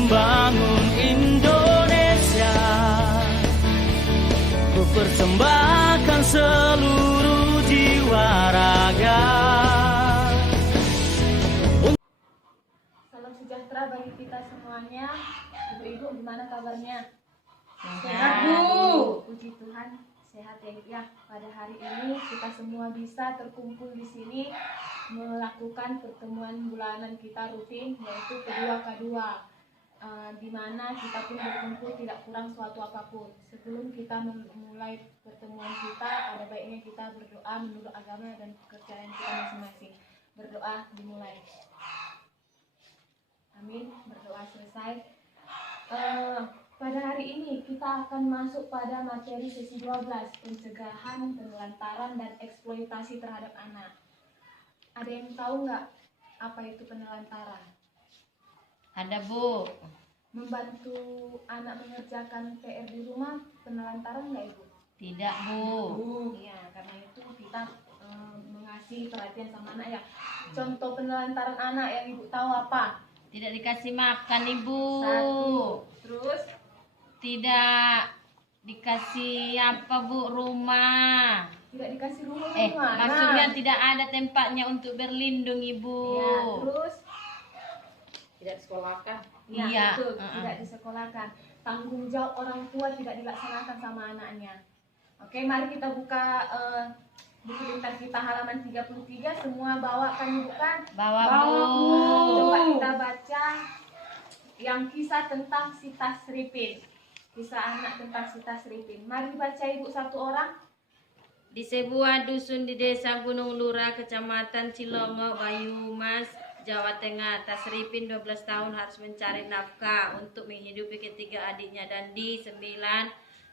membangun Indonesia. Ku persembahkan seluruh jiwa raga. Salam sejahtera bagi kita semuanya. Ibu-ibu gimana kabarnya? Sehat, Bu. Puji Tuhan, sehat ya, ya. Pada hari ini kita semua bisa terkumpul di sini melakukan pertemuan bulanan kita rutin, yaitu K2K2. Di mana kita pun berkumpul tidak kurang suatu apapun. Sebelum kita memulai pertemuan kita, ada baiknya kita berdoa menurut agama dan kepercayaan kita masing-masing. Berdoa dimulai. Amin. Berdoa selesai. Pada hari ini kita akan masuk pada materi sesi 12, pencegahan, penelantaran, dan eksploitasi terhadap anak. Ada yang tahu nggak apa itu penelantaran? Ada, Bu. Membantu anak mengerjakan PR di rumah, penelantaran nggak, Ibu? Tidak, Bu. Iya, karena itu kita mengasih perhatian sama anak ya. Contoh penelantaran anak yang Ibu tahu apa? Tidak dikasih makan, Ibu. Satu. Terus? Tidak dikasih apa, Bu, rumah. Tidak dikasih rumah. Maksudnya tidak ada tempatnya untuk berlindung, Ibu. Ya, terus? Tidak disekolahkan. Ya, Iya. betul, tidak disekolahkan. Tanggung jawab orang tua tidak dilaksanakan sama anaknya. Oke, mari kita buka buku pintar kita halaman 33. Semua bawa kan, bukan? Bawa, Bu. Coba kita baca yang kisah tentang si Tasripin. Kisah anak tentang si Tasripin. Mari baca, Ibu, satu orang. Di sebuah dusun di desa Gunung Lura, kecamatan Cilongo, Banyumas, Jawa Tengah, Tasripin 12 tahun harus mencari nafkah untuk menghidupi ketiga adiknya, Dandi 9,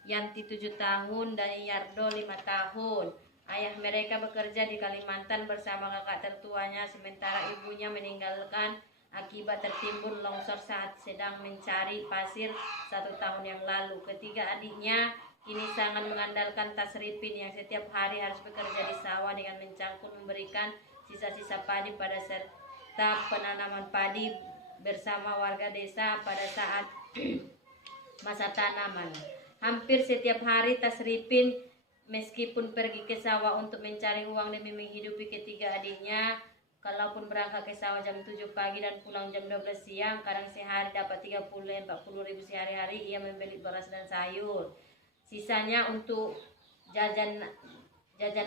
Yanti 7 tahun, dan Yardo 5 tahun. Ayah mereka bekerja di Kalimantan bersama kakak tertuanya, sementara ibunya meninggalkan akibat tertimbun longsor saat sedang mencari pasir 1 tahun yang lalu. Ketiga adiknya kini sangat mengandalkan Tasripin yang setiap hari harus bekerja di sawah dengan mencangkul, memberikan sisa-sisa padi pada serta penanaman padi bersama warga desa pada saat masa tanaman. Hampir setiap hari Tasripin meskipun pergi ke sawah untuk mencari uang demi menghidupi ketiga adiknya, kalaupun berangkat ke sawah jam 7 pagi dan pulang jam 12 siang, kadang sehari dapat 30-40 ribu sehari-hari. Ia membeli beras dan sayur. Sisanya untuk jajan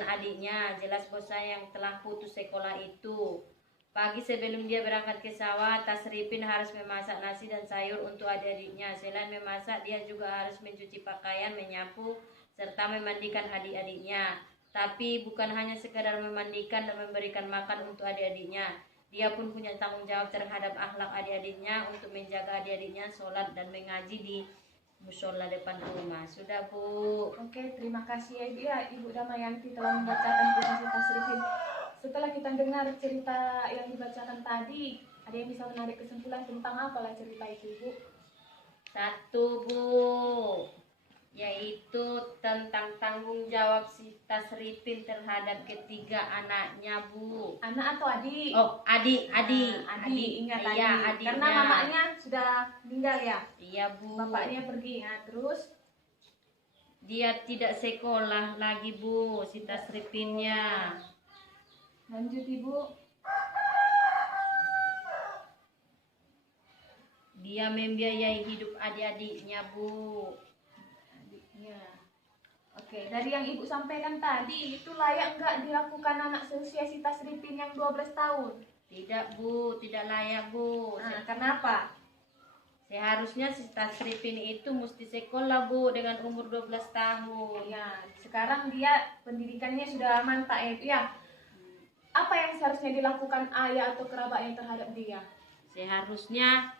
adiknya. Jelas bosnya yang telah putus sekolah itu. Pagi sebelum dia berangkat ke sawah, Tasripin harus memasak nasi dan sayur untuk adik-adiknya. Selain memasak, dia juga harus mencuci pakaian, menyapu, serta memandikan adik-adiknya. Tapi bukan hanya sekadar memandikan dan memberikan makan untuk adik-adiknya. Dia pun punya tanggung jawab terhadap akhlak adik-adiknya untuk menjaga adik-adiknya sholat dan mengaji di musola depan rumah. Sudah, Bu. Oke, terima kasih ya, Ibu. Ya, Ibu Damayanti telah membacakan kisah si Tasripin. Setelah kita dengar cerita yang dibacakan tadi, ada yang bisa menarik kesimpulan tentang apalah cerita itu, Bu? Satu, Bu, yaitu tentang tanggung jawab si Tasripin terhadap ketiga anaknya, Bu. Anak atau adik? Oh, adik. Ingat Iya, adik. adiknya. Karena mamanya sudah meninggal ya. Iya, Bu. Bapaknya pergi. Nah, terus Dia tidak sekolah lagi, Bu, si Tasripinnya. lanjut, Ibu. Dia membiayai hidup adik-adiknya, Bu. Adiknya. Oke, dari yang Ibu sampaikan tadi, itu layak nggak dilakukan anak seusia si Tasripin yang 12 tahun? Tidak, Bu, tidak layak, Bu. Nah, kenapa? Seharusnya si Tasripin itu mesti sekolah, Bu, dengan umur 12 tahun. Ya, sekarang dia pendidikannya sudah mantap ya, Ibu, ya. Apa yang seharusnya dilakukan ayah atau kerabatnya terhadap dia? Seharusnya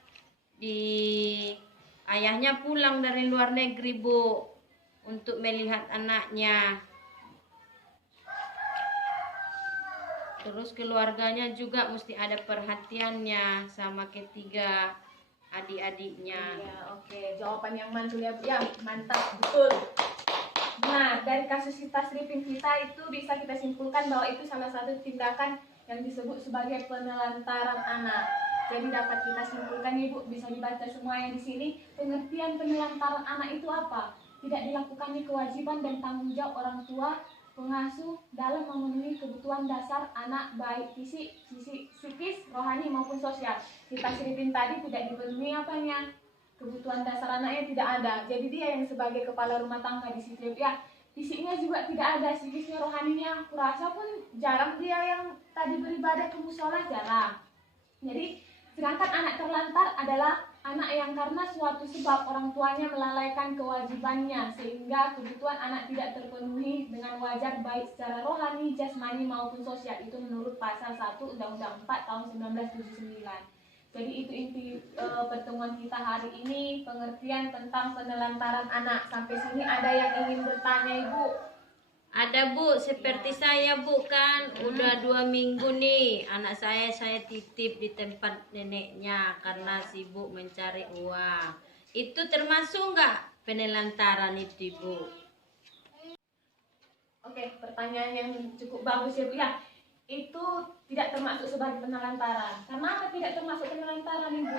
ayahnya pulang dari luar negeri, Bu, untuk melihat anaknya. Terus keluarganya juga mesti ada perhatiannya sama ketiga adik-adiknya. Ya, oke. Jawaban yang mantul ya, Bu. Ya, mantap, betul. Nah, dari kasus si Tasripin kita itu bisa kita simpulkan bahwa itu salah satu tindakan yang disebut sebagai penelantaran anak. Jadi dapat kita simpulkan Ibu, bisa dibaca semuanya di sini. Pengertian penelantaran anak itu apa? Tidak dilakukannya kewajiban dan tanggung jawab orang tua pengasuh dalam memenuhi kebutuhan dasar anak baik fisik, psikis, rohani maupun sosial. Kita Sripin tadi tidak dipenuhi apanya? Kebutuhan dasar anaknya tidak ada. Jadi dia yang sebagai kepala rumah tangga di situ ya. Fisiknya juga tidak ada, psikisnya, rohaninya kurasa pun jarang dia yang tadi beribadah ke musola, jarang. Jadi sedangkan anak terlantar adalah anak yang karena suatu sebab orang tuanya melalaikan kewajibannya sehingga kebutuhan anak tidak terpenuhi dengan wajar baik secara rohani, jasmani maupun sosial. Itu menurut pasal 1 Undang-Undang 4 tahun 1979. Jadi itu inti pertemuan kita hari ini, pengertian tentang penelantaran anak. Sampai sini ada yang ingin bertanya Ibu? Ada Bu, seperti saya Bu kan udah 2 minggu nih anak saya titip di tempat neneknya karena sibuk mencari uang. Itu termasuk nggak penelantaran itu Bu? Oke, pertanyaan yang cukup bagus ya Bu ya. Itu tidak termasuk sebagai penelantaran. Kenapa tidak termasuk penelantaran Ibu?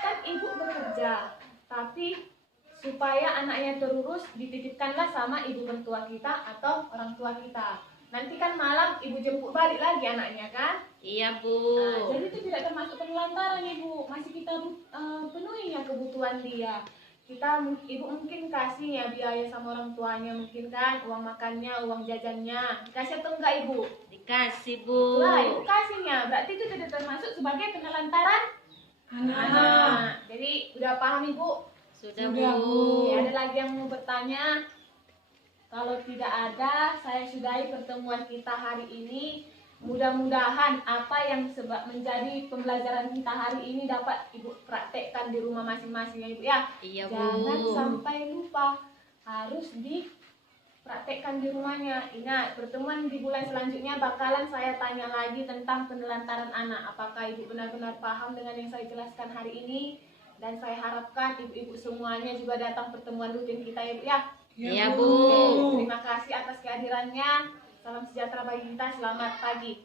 Kan Ibu bekerja, tapi supaya anaknya terurus dititipkanlah sama ibu mertua kita atau orang tua kita. Nanti kan malam Ibu jemput balik lagi anaknya kan? Iya Bu. Nah, jadi itu tidak termasuk penelantaran Ibu. Masih kita penuhi ya kebutuhan dia. Ibu mungkin kasih ya biaya sama orang tuanya, mungkin kan uang makannya, uang jajannya. Dikasih atau enggak Ibu? Dikasih Bu. Itulah Ibu kasihnya. Berarti itu tidak termasuk sebagai penelantaran anak. Jadi udah paham Ibu? Sudah Bu. Ya, ada lagi yang mau bertanya? Kalau tidak ada, saya sudahi pertemuan kita hari ini. Mudah-mudahan apa yang menjadi pembelajaran kita hari ini dapat Ibu praktekkan di rumah masing-masing ya Ibu ya. Iya Bu. Jangan sampai lupa, harus dipraktekkan di rumahnya. Ingat, pertemuan di bulan selanjutnya bakalan saya tanya lagi tentang penelantaran anak. Apakah Ibu benar-benar paham dengan yang saya jelaskan hari ini? Dan saya harapkan ibu-ibu semuanya juga datang pertemuan rutin kita ya Bu ya. Iya Bu. Terima kasih atas kehadirannya. Salam sejahtera bagi kita. Selamat pagi.